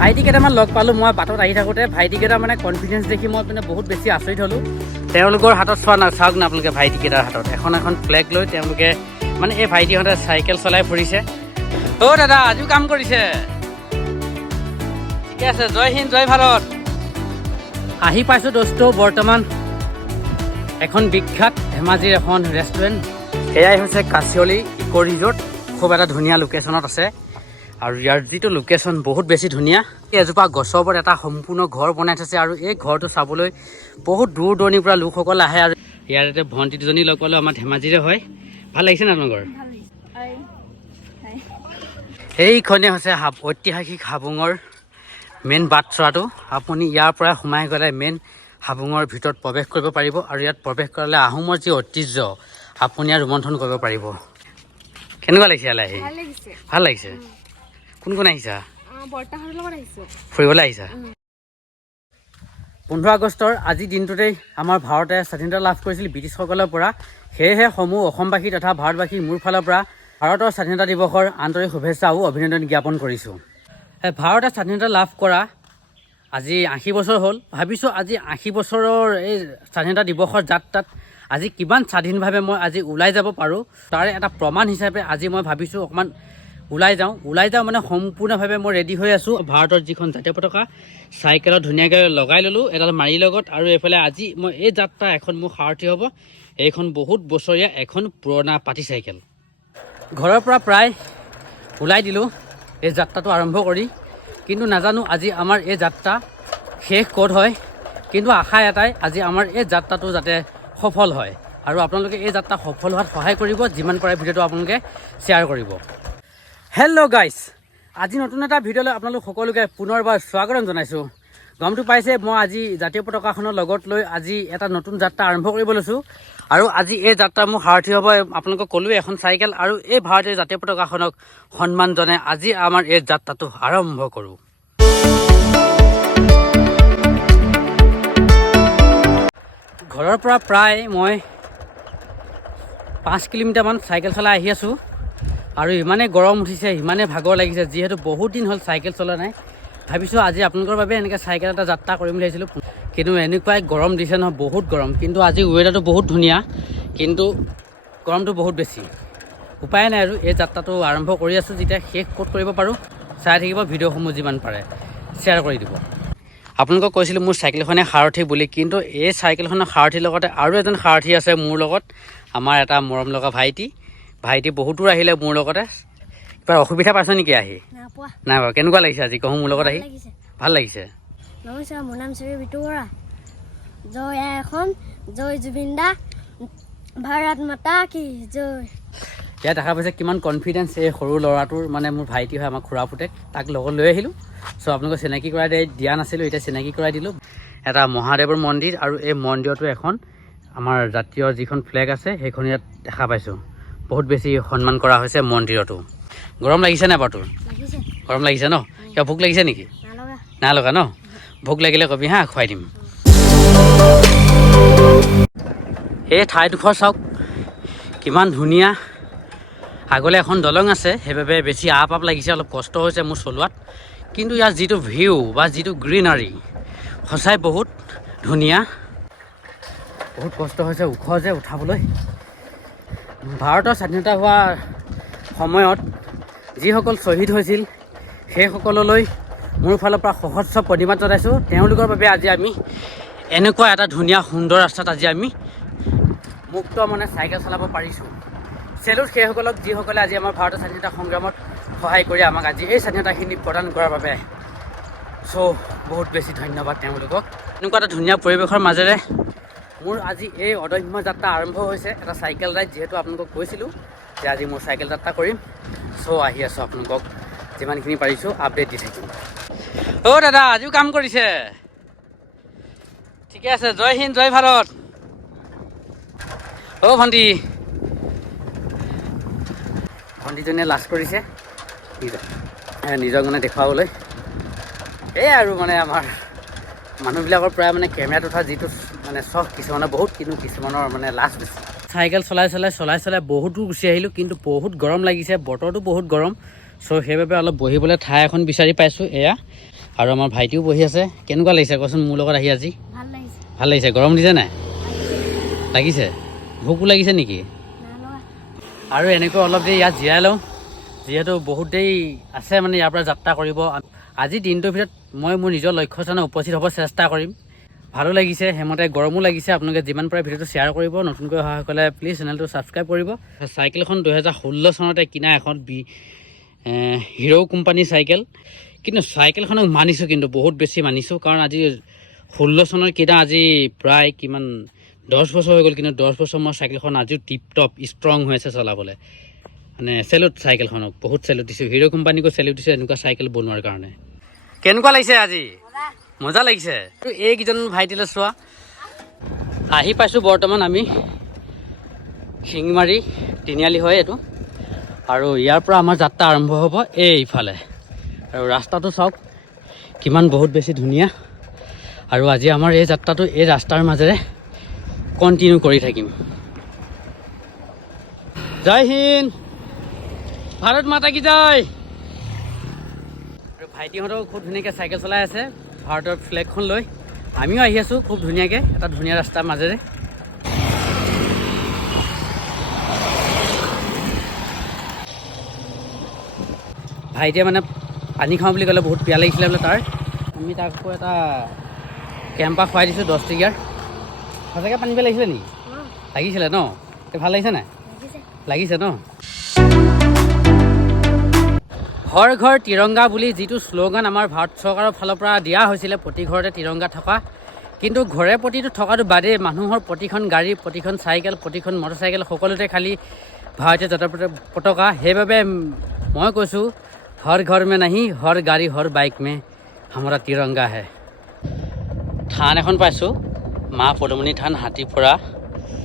ভাইটি কেইটামান লগ পালোঁ মই বাটত আহি থাকোঁতে। ভাইটিকেইটা মানে কনফিডেঞ্চ দেখি মই মানে বহুত বেছি আচৰিত হ'লোঁ। তেওঁলোকৰ হাতত চাওক না আপোনালোকে, ভাইটিকেইটাৰ হাতত এখন ফ্লেগ লৈ তেওঁলোকে মানে এই ভাইটিহঁতে চাইকেল চলাই ফুৰিছে। অ' দাদা আজিও কাম কৰিছে, ঠিকে আছে। জয় হিন্দ, জয় ভাৰত। আহি পাইছোঁ দোস্ত বৰ্তমান এখন বিখ্যাত ধেমাজিৰ এখন ৰেষ্টুৰেণ্ট। এয়াই হৈছে কাচিয়লি ইক' ৰিজৰ্ট। খুব এটা ধুনীয়া লোকেশ্যনত আছে আৰু ইয়াৰ যিটো লোকেশ্যন বহুত বেছি ধুনীয়া। এজোপা গছৰ ওপৰত এটা সম্পূৰ্ণ ঘৰ বনাই থৈছে আৰু এই ঘৰটো চাবলৈ বহুত দূৰ দূৰণিৰ পৰা লোকসকল আহে। আৰু ইয়াৰ ইয়াতে ভণ্টি দুজনী লগ পালোঁ, আমাৰ ধেমাজিৰে হয়। ভাল লাগিছে না আপোনালোকৰ? এইখনে হৈছে ঐতিহাসিক হাবুঙৰ মেইন বাটচৰাটো। আপুনি ইয়াৰ পৰা সোমাই গ'লে মেইন হাবুঙৰ ভিতৰত প্ৰৱেশ কৰিব পাৰিব আৰু ইয়াত প্ৰৱেশ কৰালে আহোমৰ যি ঐতিহ্য আপুনি ইয়াত ৰোমন্থন কৰিব পাৰিব। কেনেকুৱা লাগিছে ইয়ালৈ আহি? ভাল লাগিছে। কোন কোন আহিছা? ফুৰিবলৈ আহিছা? 15 আগষ্টৰ আজি দিনটোতেই আমাৰ ভাৰতে স্বাধীনতা লাভ কৰিছিল ব্ৰিটিছসকলৰ পৰা। সেয়েহে সমূহ অসমবাসী তথা ভাৰতবাসী মোৰ ফালৰ পৰা ভাৰতৰ স্বাধীনতা দিৱসৰ আন্তৰিক শুভেচ্ছা আৰু অভিনন্দন জ্ঞাপন কৰিছোঁ। ভাৰতে স্বাধীনতা লাভ কৰা আজি 80 বছৰ হ'ল। ভাবিছোঁ আজি 80 বছৰৰ এই স্বাধীনতা দিৱসৰ যাত্ৰাত আজি কিমান স্বাধীনভাৱে মই আজি ওলাই যাব পাৰোঁ তাৰে এটা প্ৰমাণ হিচাপে আজি মই ভাবিছোঁ অকণমান ওলাই যাওঁ মানে সম্পূৰ্ণভাৱে মই ৰেডি হৈ আছোঁ। ভাৰতৰ যিখন জাতীয় পতাকা চাইকেলত ধুনীয়াকৈ লগাই ল'লোঁ এডাল মাৰি লগত। আৰু এইফালে আজি মই এই যাত্ৰা এখন মোৰ সাৰথি হ'ব এইখন বহুত বছৰীয়া এখন পুৰণা পাতি চাইকেল। ঘৰৰ পৰা প্ৰায় ওলাই দিলোঁ এই যাত্ৰাটো আৰম্ভ কৰি, কিন্তু নাজানো আজি আমাৰ এই যাত্ৰা শেষ ক'ত হয়। কিন্তু আশা এটাই, আজি আমাৰ এই যাত্ৰাটো যাতে সফল হয় আৰু আপোনালোকে এই যাত্ৰা সফল হোৱাত সহায় কৰিব। যিমান পাৰে ভিডিঅ'টো আপোনালোকে শ্বেয়াৰ কৰিব। হেল্ল' গাইজ, আজি নতুন এটা ভিডিঅ'লৈ আপোনালোক সকলোকে পুনৰবাৰ স্বাগতম জনাইছোঁ। গমটো পাইছে মই আজি জাতীয় পতাকাখনৰ লগত লৈ আজি এটা নতুন যাত্ৰা আৰম্ভ কৰিব লৈছোঁ। আৰু আজি এই যাত্ৰা মোৰ সাৰথি হ'ব আপোনালোকক ক'লোৱে এখন চাইকেল। আৰু এই ভাৰতীয় জাতীয় পতাকাখনক সন্মান জনাই আজি আমাৰ এই যাত্ৰাটো আৰম্ভ কৰোঁ। ঘৰৰ পৰা প্ৰায় মই 5 কিলোমিটাৰমান চাইকেল চলাই আহি আছোঁ আৰু ইমানেই গৰম উঠিছে, ইমানেই ভাগৰ লাগিছে, যিহেতু বহুত দিন হ'ল চাইকেল চলা নাই। ভাবিছোঁ আজি আপোনালোকৰ বাবে এনেকৈ চাইকেল এটা যাত্ৰা কৰিম বুলি ভাবিছিলোঁ, কিন্তু এনেকুৱাই গৰম দিছে নহয়, বহুত গৰম। কিন্তু আজি ৱেডাৰটো বহুত ধুনীয়া, কিন্তু গৰমটো বহুত বেছি। উপায় নাই আৰু এই যাত্ৰাটো আৰম্ভ কৰি আছোঁ। যেতিয়া শেষ ক'ত কৰিব পাৰোঁ চাই থাকিব, ভিডিঅ'সমূহ যিমান পাৰে শ্বেয়াৰ কৰি দিব। আপোনালোকক কৈছিলোঁ মোৰ চাইকেলখনে সাৰথি বুলি, কিন্তু এই চাইকেলখনৰ সাৰথিৰ লগতে আৰু এজন সাৰথি আছে মোৰ লগত, আমাৰ এটা মৰম লগা ভাইটি বহুত দূৰ আহিলে মোৰ লগতে। কিবা অসুবিধা পাইছ নেকি আহি? নাই বাৰু। কেনেকুৱা লাগিছে আজি কওঁ মোৰ লগত আহি? ভাল লাগিছে। নমস্কাৰ, মোৰ নাম শ্ৰী বিটু বৰা। জয় এখন, জয় জুবিন দা, ভাৰত মাতা কি জয়। ইয়াত দেখা পাইছে কিমান কনফিডেঞ্চ এই সৰু ল'ৰাটোৰ, মানে মোৰ ভাইটি হয়, আমাৰ খুৰা পুতেক। তাক লগত লৈ আহিলোঁ। চ' আপোনালোকক চিনাকি কৰাই দিয়া নাছিলোঁ, এতিয়া চিনাকি কৰাই দিলোঁ। এটা মহাদেৱৰ মন্দিৰ আৰু এই মন্দিৰটো এখন আমাৰ জাতীয় যিখন ফ্লেগ আছে সেইখন ইয়াত দেখা পাইছোঁ। বহুত বেছি সন্মান কৰা হৈছে মন্দিৰতো। গৰম লাগিছে নাই বাৰু তোৰ? গৰম লাগিছে ন? কিবা ভোক লাগিছে নেকি? নাই লগা ন? ভোক লাগিলে কবি হা, খুৱাই দিম। এই ঠাইডোখৰ চাওক কিমান ধুনীয়া। আগলৈ এখন দলং আছে, সেইবাবে বেছি আপ লাগিছে, অলপ কষ্ট হৈছে মোৰ চলোৱাত। কিন্তু ইয়াৰ যিটো ভিউ বা যিটো গ্ৰীনাৰী সঁচাই বহুত ধুনীয়া। বহুত কষ্ট হৈছে, ওখ যে উঠাবলৈ। ভাৰতৰ স্বাধীনতা হোৱাৰ সময়ত যিসকল শ্বহীদ হৈছিল সেইসকললৈ মোৰ ফালৰ পৰা সহস্ৰ প্ৰণিপাত জনাইছোঁ। তেওঁলোকৰ বাবে আজি আমি এনেকুৱা এটা ধুনীয়া সুন্দৰ ৰাস্তাত আজি আমি মুক্ত মনে চাইকেল চলাব পাৰিছোঁ। চেলুট সেইসকলক যিসকলে আজি আমাৰ ভাৰতৰ স্বাধীনতা সংগ্ৰামত সহায় কৰি আমাক আজি এই স্বাধীনতাখিনি প্ৰদান কৰাৰ বাবে। চ' বহুত বেছি ধন্যবাদ তেওঁলোকক। এনেকুৱা এটা ধুনীয়া পৰিৱেশৰ মাজেৰে মোৰ আজি এই অদম্য যাত্ৰা আৰম্ভ হৈছে, এটা চাইকেল ৰাইড। যিহেতু আপোনালোকক কৈছিলোঁ যে আজি মোৰ চাইকেল যাত্ৰা কৰিম। চ' আহি আছোঁ, আপোনালোকক যিমানখিনি পাৰিছোঁ আপডেট দি থাকিম। অ' দাদা আজিও কাম কৰিছে, ঠিকে আছে। জয় হিন্দ, জয় ভাৰত। অ' ভণ্টিজনীয়ে লাজ কৰিছে নিজক মানে দেখুৱাবলৈ। এই আৰু মানে আমাৰ মানুহবিলাকৰ প্ৰায় মানে কেমেৰাত উঠা যিটো মানে চখ কিছুমানৰ বহুত, কিন্তু কিছুমানৰ মানে লাজ বেছি। চাইকেল চলাই বহুত দূৰ গুচি আহিলোঁ, কিন্তু বহুত গৰম লাগিছে, বতৰটো বহুত গৰম। চ' সেইবাবে অলপ বহিবলৈ ঠাই এখন বিচাৰি পাইছোঁ এয়া। আৰু আমাৰ ভাইটিও বহি আছে। কেনেকুৱা লাগিছে কচোন মোৰ লগত আহি আজি? ভাল লাগিছে। ভাল লাগিছে। গৰম দিছে নাই? লাগিছে। ভোকো লাগিছে নেকি? আৰু এনেকৈ অলপ দেৰি ইয়াত জিৰাই লওঁ, যিহেতু বহুত দেৰি আছে মানে ইয়াৰ পৰা যাত্ৰা কৰিব। আজি দিনটোৰ ভিতৰত মই মোৰ নিজৰ লক্ষ্যস্থানত উপস্থিত হ'ব চেষ্টা কৰিম। ভালো লাগিছে, সেইমতে গৰমো লাগিছে। আপোনালোকে যিমান পাৰে ভিডিঅ'টো শ্বেয়াৰ কৰিব। নতুনকৈ অহাসকলে প্লিজ চেনেলটো ছাবস্ক্ৰাইব কৰিব। চাইকেলখন 2016 চনতে কিনা এখন হিৰ' কোম্পানী চাইকেল। কিন্তু চাইকেলখনক মানিছোঁ, কিন্তু বহুত বেছি মানিছোঁ, কাৰণ আজি 16 চনৰ কিনা, আজি প্ৰায় কিমান 10 বছৰ হৈ গ'ল। কিন্তু 10 বছৰ মই চাইকেলখন আজিও টিপ টপ ষ্ট্ৰং হৈ আছে চলাবলৈ। মানে চেলুট চাইকেলখনক, বহুত চেলুট দিছোঁ। হিৰ' কোম্পানীকো চেলুট দিছোঁ এনেকুৱা চাইকেল বনোৱাৰ কাৰণে। কেনেকুৱা লাগিছে আজি? মজা লাগিছে। এইকেইজন ভাইটিলৈ চোৱা। আহি পাইছোঁ বৰ্তমান আমি শিঙিমাৰী তিনিআলি হয় এইটো, আৰু ইয়াৰ পৰা আমাৰ যাত্ৰা আৰম্ভ হ'ব এইফালে। আৰু ৰাস্তাটো চাওক কিমান বহুত বেছি ধুনীয়া। আৰু আজি আমাৰ এই যাত্ৰাটো এই ৰাস্তাৰ মাজেৰে কণ্টিনিউ কৰি থাকিম। জয় হিন্দ, ভাৰত মাতা কি জয়। আৰু ভাইটিহঁতেও খুব ধুনীয়াকৈ চাইকেল চলাই আছে ভাৰতৰ ফ্লেগখন লৈ। আমিও আহি আছোঁ খুব ধুনীয়াকৈ এটা ধুনীয়া ৰাস্তাৰ মাজেৰে। ভাইটিয়ে মানে পানী খাওঁ বুলি ক'লে, বহুত পিয়াহ লাগিছিলে বোলে তাৰ। আমি তাক আকৌ এটা কেম্পা খুৱাই দিছোঁ 10 টকীয়াৰ। সঁচাকৈ পানী পিয়াহ লাগিছিলে নেকি? লাগিছিলে ন? ভাল লাগিছে নাই? লাগিছে ন? হৰ ঘৰ তিৰংগা বুলি যিটো শ্লোগান আমাৰ ভাৰত চৰকাৰৰ ফালৰ পৰা দিয়া হৈছিলে, প্ৰতি ঘৰতে তিৰংগা থকা। কিন্তু ঘৰে প্ৰতিটো থকাটো বাদেই মানুহৰ প্ৰতিখন গাড়ী, প্ৰতিখন চাইকেল, প্ৰতিখন মটৰচাইকেল সকলোতে খালী ভাৰতীয় জাতীয় পতাকা। সেইবাবে মই কৈছোঁ, হৰ ঘৰ মে নাহি, হৰ গাড়ী হৰ বাইক মে হামাৰা তিৰংগা হে। থান এখন পাইছোঁ, মা পদুমণি থান, হাতীপৰা।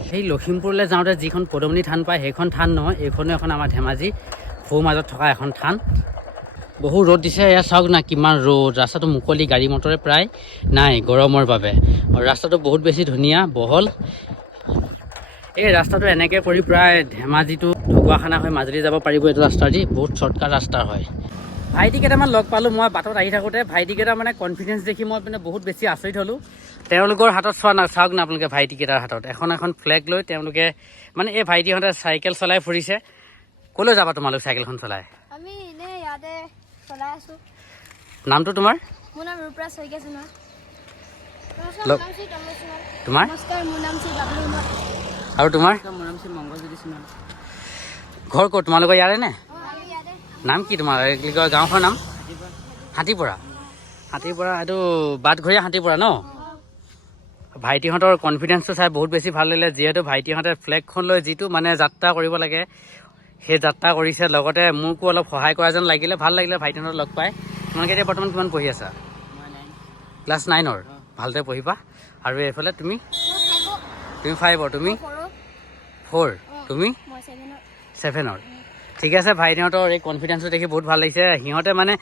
সেই লখিমপুৰলৈ যাওঁতে যিখন পদুমণি থান পায় সেইখন থান নহয়, এইখনো এখন আমাৰ ধেমাজি সৌ মাজত থকা এখন থান। বহু ৰ'দ দিছে, এয়া চাওক না কিমান ৰ'দ। ৰাস্তাটো মুকলি, গাড়ী মটৰে প্ৰায় নাই গৰমৰ বাবে। আৰু ৰাস্তাটো বহুত বেছি ধুনীয়া, বহল। এই ৰাস্তাটো এনেকৈ কৰি প্ৰায় ধেমাজিটো ঢকুৱাখানা হৈ মাজুলী যাব পাৰিব। এইটো ৰাস্তা দি বহুত শ্বৰ্টকাট ৰাস্তা হয়। ভাইটি কেইটামান লগ পালোঁ মই বাটত আহি থাকোঁতে। ভাইটিকেইটা মানে কনফিডেঞ্চ দেখি মই মানে বহুত বেছি আচৰিত হ'লোঁ। তেওঁলোকৰ হাতত চাওক না আপোনালোকে, ভাইটিকেইটাৰ হাতত এখন ফ্লেগ লৈ তেওঁলোকে মানে এই ভাইটিহঁতে চাইকেল চলাই ফুৰিছে। ক'লৈ যাবা তোমালোক চাইকেলখন চলাই? আমি এনেই ইয়াতে চলাই আছোঁ। নামটো তোমাৰ? মোৰ নাম ৰূপৰাজ শইকীয়া সোণোৱাল। তোমাৰ? নমস্কাৰ, মোৰ নাম শ্ৰী বাবলু সোণোৱাল। আৰু তোমাৰ? মোৰ নাম শ্ৰী মংগলজ্যোতি সোণোৱাল। ঘৰ ক'ত তোমালোকৰ? ইয়াৰে নে? নাম কি তোমাৰ? কি কয় গাঁওখনৰ নাম? হাতীপৰা। হাতীপৰা এইটো বাটঘৰীয়া হাতীপৰা ন? ভাইটিহঁতৰ কনফিডেঞ্চটো চাই বহুত বেছি ভাল লাগিলে, যিহেতু ভাইটিহঁতে ফ্লেগখন লৈ যিটো মানে যাত্ৰা কৰিব লাগে সেই যাত্ৰা কৰিছে। লগতে মোকো অলপ সহায় কৰা যেন লাগিলে, ভাল লাগিলে ভাইটিহঁতক লগ পাই। তোমালোকে এতিয়া বৰ্তমান কিমান পঢ়ি আছা? ক্লাছ 9ৰ। ভালদৰে পঢ়িবা। আৰু এইফালে তুমি? তুমি 5ৰ। তুমি 4? তুমি 7ৰ। ঠিক আছে, ভাইটিহঁতৰ এই কনফিডেঞ্চটো দেখি বহুত ভাল লাগিছে। সিহঁতে মানে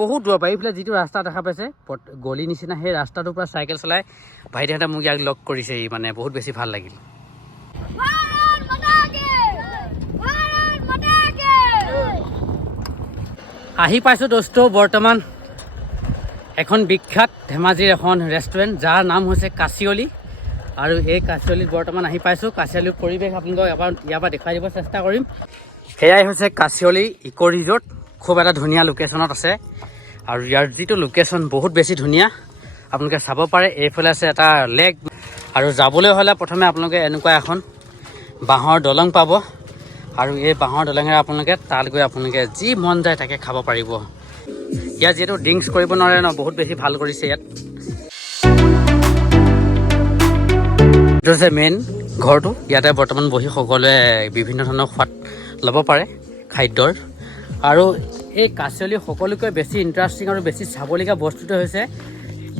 বহুত দূৰৰ পৰা এইফালে যিটো ৰাস্তা দেখা পাইছে গলি নিচিনা, সেই ৰাস্তাটোৰ পৰা চাইকেল চলাই ভাইটিহঁতে মোক ইয়াক লগ কৰিছে। মানে বহুত বেছি ভাল লাগিল। আহি পাইছোঁ দোস্ত বৰ্তমান এখন বিখ্যাত ধেমাজিৰ এখন ৰেষ্টুৰেণ্ট, যাৰ নাম হৈছে কাচিয়লি। আৰু এই কাচিয়লিত বৰ্তমান আহি পাইছোঁ। কাচিয়লিৰ পৰিৱেশ আপোনালোকক এবাৰ ইয়াৰ পৰা দেখুৱাই দিব চেষ্টা কৰিম। সেয়াই হৈছে কাচিয়লি ইক' ৰিজৰ্ট। খুব এটা ধুনীয়া লোকেশ্যনত আছে, আৰু ইয়াৰ যিটো লোকেশ্যন বহুত বেছি ধুনীয়া, আপোনালোকে চাব পাৰে। এইফালে আছে এটা লেক, আৰু যাবলৈ হ'লে প্ৰথমে আপোনালোকে এনেকুৱা এখন বাঁহৰ দলং পাব। আৰু এই বাঁহৰ দলঙেৰে আপোনালোকে তাত গৈ আপোনালোকে যি মন যায় তাকে খাব পাৰিব। ইয়াত যিহেতু ড্ৰিংকছ কৰিব নোৱাৰে ন, বহুত বেছি ভাল কৰিছে ইয়াত। এইটো হৈছে মেইন ঘৰটো। ইয়াতে বৰ্তমান বহি সকলোৱে বিভিন্ন ধৰণৰ সোৱাদ ল'ব পাৰে খাদ্যৰ। আৰু এই কাচিয়লি সকলোতকৈ বেছি ইণ্টাৰেষ্টিং আৰু বেছি চাবলগীয়া বস্তুটো হৈছে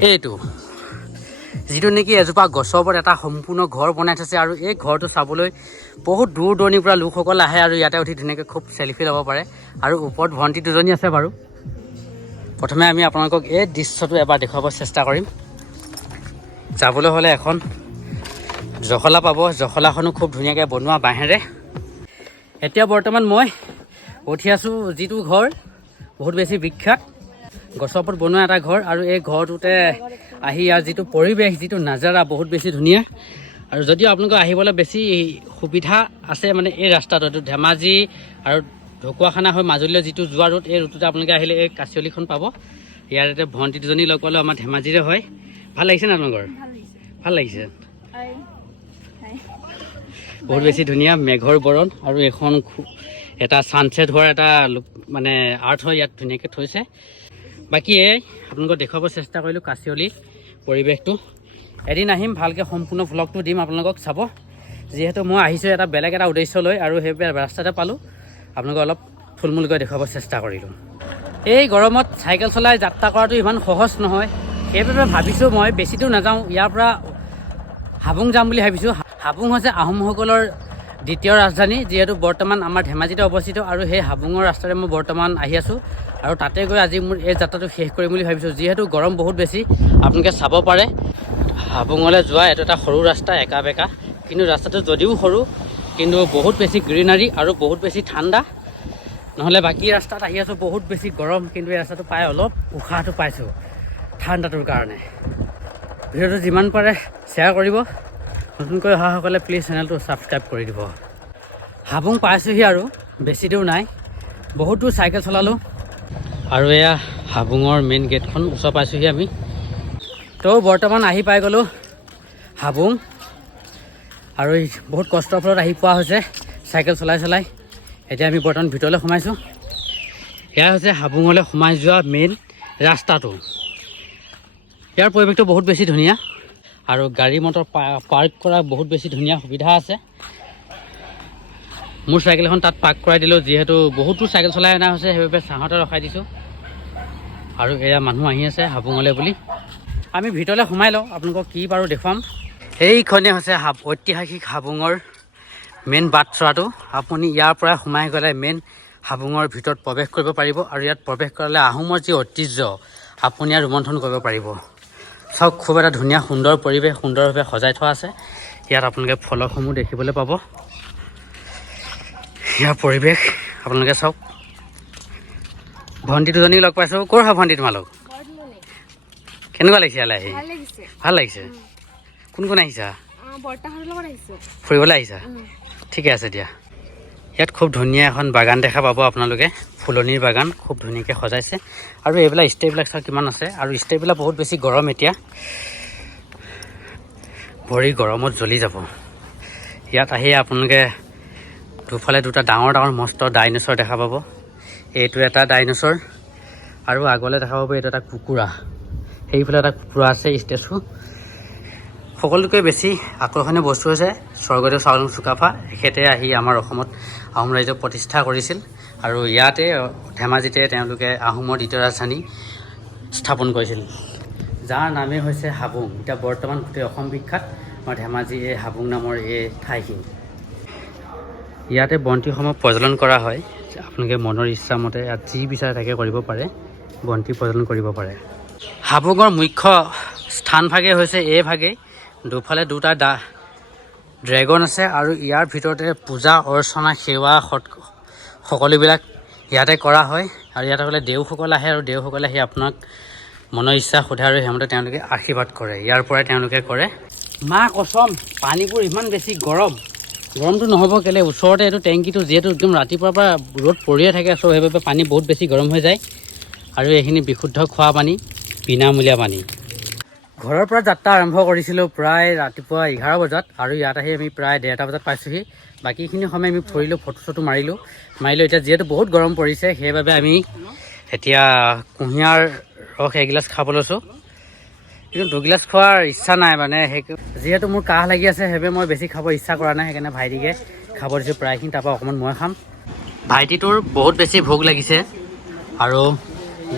এইটো, যিটো নেকি এজোপা গছৰ ওপৰত এটা সম্পূৰ্ণ ঘৰ বনাই থৈছে। আৰু এই ঘৰটো চাবলৈ বহুত দূৰ দূৰণিৰ পৰা লোকসকল আহে, আৰু ইয়াতে উঠি ধুনীয়াকৈ খুব চেলফি ল'ব পাৰে। আৰু ওপৰত ভণ্টি দুজনী আছে বাৰু। প্ৰথমে আমি আপোনালোকক এই দৃশ্যটো এবাৰ দেখুৱাব চেষ্টা কৰিম। যাবলৈ হ'লে এখন জখলা পাব। জখলাখনো খুব ধুনীয়াকৈ বনোৱা বাঁহেৰে। এতিয়া বৰ্তমান মই উঠি আছোঁ যিটো ঘৰ বহুত বেছি বিখ্যাত, গছৰ ওপৰত বনোৱা এটা ঘৰ আৰু এই ঘৰটোতে আহি ইয়াৰ যিটো পৰিৱেশ যিটো নাজাৰা বহুত বেছি ধুনীয়া আৰু যদিও আপোনালোকৰ আহিবলৈ বেছি সুবিধা আছে মানে এই ৰাস্তাটো এইটো ধেমাজি আৰু ঢকুৱাখানা হৈ মাজুলীলৈ যিটো যোৱা ৰুট এই ৰুটটোতে আপোনালোকে আহিলে এই কাচিয়লিখন পাব ইয়াতে ভণ্টি দুজনী লগ পালোঁ আমাৰ ধেমাজিৰে হয় ভাল লাগিছে না আপোনালোকৰ ভাল লাগিছে বহুত বেছি ধুনীয়া মেঘৰ বৰণ আৰু এখন এটা ছানছেট হোৱাৰ এটা মানে আৰ্ট হয় ইয়াত ধুনীয়াকৈ থৈছে বাকী এই আপোনালোকক দেখুৱাব চেষ্টা কৰিলোঁ কাচিয়লি পৰিৱেশটো এদিন আহিম ভালকৈ সম্পূৰ্ণ ভ্লগটো দিম আপোনালোকক চাব যিহেতু মই আহিছোঁ এটা বেলেগ এটা উদ্দেশ্য লৈ আৰু সেই ৰাস্তাতে পালোঁ আপোনালোকক অলপ থুলমূলকৈ দেখুৱাব চেষ্টা কৰিলোঁ এই গৰমত চাইকেল চলাই যাত্ৰা কৰাটো ইমান সহজ নহয় সেইবাবে ভাবিছোঁ মই বেছি দূৰ নাযাওঁ ইয়াৰ পৰা হাবুং যাম বুলি ভাবিছোঁ হাবুং হৈছে আহোমসকলৰ দ্বিতীয় ৰাজধানী যিহেতু বৰ্তমান আমাৰ ধেমাজিতে অৱস্থিত আৰু সেই হাবুঙৰ ৰাস্তাৰে মই বৰ্তমান আহি আছোঁ আৰু তাতে গৈ আজি মোৰ এই যাত্ৰাটো শেষ কৰিম বুলি ভাবিছোঁ যিহেতু গৰম বহুত বেছি আপোনালোকে চাব পাৰে হাবুঙলৈ যোৱা এইটো এটা সৰু ৰাস্তা একা বেকা কিন্তু ৰাস্তাটো যদিও সৰু কিন্তু বহুত বেছি গ্ৰীনাৰী আৰু বহুত বেছি ঠাণ্ডা নহ'লে বাকী ৰাস্তাত আহি আছোঁ বহুত বেছি গৰম কিন্তু এই ৰাস্তাটো পাই অলপ উশাহটো পাইছোঁ ঠাণ্ডাটোৰ কাৰণে ভিডিঅ'টো যিমান পাৰে শ্বেয়াৰ কৰিব নতুনকৈ অহাসকলে প্লিজ চেনেলটো ছাবস্ক্ৰাইব কৰি দিব হাবুং পাইছোঁহি আৰু বেছি দূৰ নাই বহুত দূৰ চাইকেল চলালোঁ আৰু এয়া হাবুঙৰ মেইন গেটখন ওচৰ পাইছোঁহি আমি তো বৰ্তমান আহি পাই গ'লোঁ হাবুং আৰু বহুত কষ্টৰ ফলত আহি পোৱা হৈছে চাইকেল চলাই চলাই এতিয়া আমি বৰ্তমান ভিতৰলৈ সোমাইছোঁ এয়া হৈছে হাবুঙলৈ সোমাই যোৱা মেইন ৰাস্তাটো ইয়াৰ পৰিৱেশটো বহুত বেছি ধুনীয়া আৰু গাড়ী মটৰ পাৰ্ক কৰা বহুত বেছি ধুনীয়া সুবিধা আছে মোৰ চাইকেল এখন তাত পাৰ্ক কৰাই দিলোঁ যিহেতু বহুতো চাইকেল চলাই অনা হৈছে সেইবাবে ছাঁহতে ৰখাই দিছোঁ আৰু এয়া মানুহ আহি আছে হাবুঙলৈ বুলি আমি ভিতৰলৈ সোমাই লওঁ আপোনালোকক কি বাৰু দেখুৱাম এইখনেই হৈছে ঐতিহাসিক হাবুঙৰ মেইন বাটচৰাটো আপুনি ইয়াৰ পৰা সোমাই গ'লে মেইন হাবুঙৰ ভিতৰত প্ৰৱেশ কৰিব পাৰিব আৰু ইয়াত প্ৰৱেশ কৰিলে আহোমৰ যি ঐতিহ্য আপুনি ইয়াত ৰোমন্থন কৰিব পাৰিব চাওক খুব এটা ধুনীয়া সুন্দৰ পৰিৱেশ সুন্দৰভাৱে সজাই থোৱা আছে ইয়াত আপোনালোকে ফলকসমূহ দেখিবলৈ পাব ইয়াৰ পৰিৱেশ আপোনালোকে চাওক ভণ্টি দুজনীক লগ পাইছোঁ ক'ৰ হয় ভণ্টি তোমালোক কেনেকুৱা লাগিছে ইয়ালৈ আহি ভাল লাগিছে কোন কোন আহিছা ফুৰিবলৈ আহিছা ঠিকে আছে দিয়া ইয়াত খুব ধুনীয়া এখন বাগান দেখা পাব আপোনালোকে ফুলনিৰ বাগান খুব ধুনীয়াকৈ সজাইছে আৰু এইবিলাক ষ্টেবিলাক চাওক কিমান আছে আৰু ষ্টেবিলাক বহুত বেছি গৰম এতিয়া ভৰি গৰমত জ্বলি যাব ইয়াত আহি আপোনালোকে দুফালে দুটা ডাঙৰ ডাঙৰ মস্ত ডাইন'ছৰ দেখা পাব এইটো এটা ডাইন'ছৰ আৰু আগলৈ দেখা পাব এইটো এটা কুকুৰা সেইফালে এটা কুকুৰা আছে ষ্টেচু সকলোতকৈ বেছি আকৰ্ষণীয় বস্তু হৈছে স্বৰ্গদেউ চাওলুং চুকাফা এখেতে আহি আমাৰ অসমত আহোম ৰাজ্য প্ৰতিষ্ঠা কৰিছিল আৰু ইয়াতে ধেমাজিতে তেওঁলোকে আহোমৰ দ্বিতীয় ৰাজধানী স্থাপন কৰিছিল যাৰ নামেই হৈছে হাবুং এতিয়া বৰ্তমান গোটেই অসম বিখ্যাত আমাৰ ধেমাজি এই হাবুং নামৰ এই ঠাইখিনি ইয়াতে বন্তিসমূহ প্ৰজ্বলন কৰা হয় আপোনালোকে মনৰ ইচ্ছামতে ইয়াত যি বিচাৰে তাকে কৰিব পাৰে বন্তি প্ৰজ্বলন কৰিব পাৰে হাবুঙৰ মুখ্য স্থানভাগে হৈছে এইভাগেই দুফালে দুটা ড্ৰেগন আছে আৰু ইয়াৰ ভিতৰতে পূজা অৰ্চনা সেৱা সকলোবিলাক ইয়াতে কৰা হয় আৰু ইয়াতে হ'লে দেওসকল আহে আৰু দেওসকলে আহি আপোনাক মনৰ ইচ্ছা সোধে আৰু সেইমতে তেওঁলোকে আশীৰ্বাদ কৰে ইয়াৰ পৰাই তেওঁলোকে কৰে মা কচম পানীবোৰ ইমান বেছি গৰমটো নহ'ব কেলৈ ওচৰতে এইটো টেংকিটো যিহেতু একদম ৰাতিপুৱাৰ পৰা ৰ'দ পৰিয়ে থাকে চ' সেইবাবে পানী বহুত বেছি গৰম হৈ যায় আৰু এইখিনি বিশুদ্ধ খোৱা পানী বিনামূলীয়া পানী ঘৰৰ পৰা যাত্ৰা আৰম্ভ কৰিছিলোঁ প্ৰায় ৰাতিপুৱা 11 বজাত আৰু ইয়াত আহি আমি প্ৰায় 1:30 বজাত পাইছোঁহি বাকীখিনি সময় আমি ফুৰিলোঁ ফটো চটো মাৰিলোঁ এতিয়া যিহেতু বহুত গৰম পৰিছে সেইবাবে আমি এতিয়া কুঁহিয়াৰ ৰস এগিলাচ খাব লৈছোঁ কিন্তু 2 গিলাচ খোৱাৰ ইচ্ছা নাই মানে যিহেতু মোৰ কাহ লাগি আছে সেইবাবে মই বেছি খাব ইচ্ছা কৰা নাই সেইকাৰণে ভাইটিকে খাব দিছোঁ প্ৰায়খিনি তাৰপৰা অকণমান মই খাম ভাইটিটোৰ বহুত বেছি ভোক লাগিছে আৰু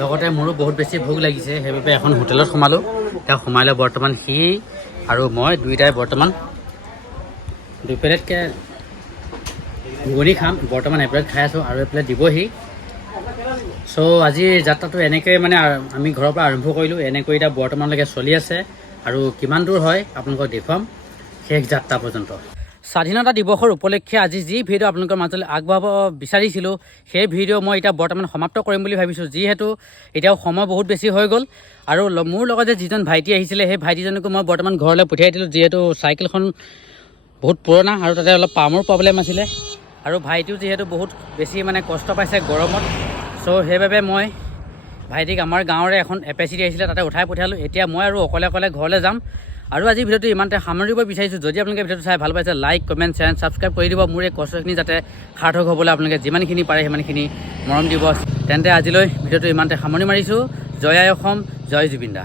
লগতে মোৰো বহুত বেছি ভোক লাগিছে সেইবাবে এখন হোটেলত সোমালোঁ তেওঁ সোমাই বৰ্তমান সি আৰু মই দুয়োটাই বৰ্তমান 2 প্লেটকৈ ঘুগুনি খাম বৰ্তমান এপ্লেট খাই আছোঁ আৰু এপ্লেট দিবহি চ' আজিৰ যাত্ৰাটো এনেকৈ মানে আমি ঘৰৰ পৰা আৰম্ভ কৰিলোঁ এনেকৈ এতিয়া বৰ্তমানলৈকে চলি আছে আৰু কিমান দূৰ হয় আপোনালোকক দেখুৱাম শেষ যাত্ৰা পৰ্যন্ত স্বাধীনতা দিৱসৰ উপলক্ষে আজি যি ভিডিঅ' আপোনালোকৰ মাজলৈ আগবঢ়াব বিচাৰিছিলোঁ সেই ভিডিঅ' মই এতিয়া বৰ্তমান সমাপ্ত কৰিম বুলি ভাবিছোঁ, যিহেতু এতিয়াও সময় বহুত বেছি হৈ গ'ল। আৰু মোৰ লগত যে যিজন ভাইটি আহিছিলে সেই ভাইটিজনকো মই বৰ্তমান ঘৰলৈ পঠিয়াই দিলোঁ, যিহেতু চাইকেলখন বহুত পুৰণা আৰু তাতে অলপ পামৰ প্ৰব্লেম আছিলে। আৰু ভাইটিও যিহেতু বহুত বেছি মানে কষ্ট পাইছে গৰমত, চ' সেইবাবে মই ভাইটিক আমাৰ গাঁৱৰে এখন এপেচিটি আহিছিলে তাতে উঠাই পঠিয়ালোঁ। এতিয়া মই আৰু অকলে ঘৰলৈ যাম। আৰু আজি ভিডিঅ'টো ইমানতে সামৰিব বিচাৰিছোঁ। যদি আপোনালোকে ভিডিঅ'টো চাই ভাল পাইছে, লাইক, কমেণ্ট, শ্বেয়াৰ, ছাবস্ক্ৰাইব কৰি দিব। মোৰ এই কষ্টখিনি যাতে সাৰ্থক হ'বলৈ আপোনালোকে যিমানখিনি পাৰে সিমানখিনি মৰম দিব। তেন্তে আজিলৈ ভিডিঅ'টো ইমানতে সামৰণি মাৰিছোঁ। জয় আই অসম, জয় জুবিন দা।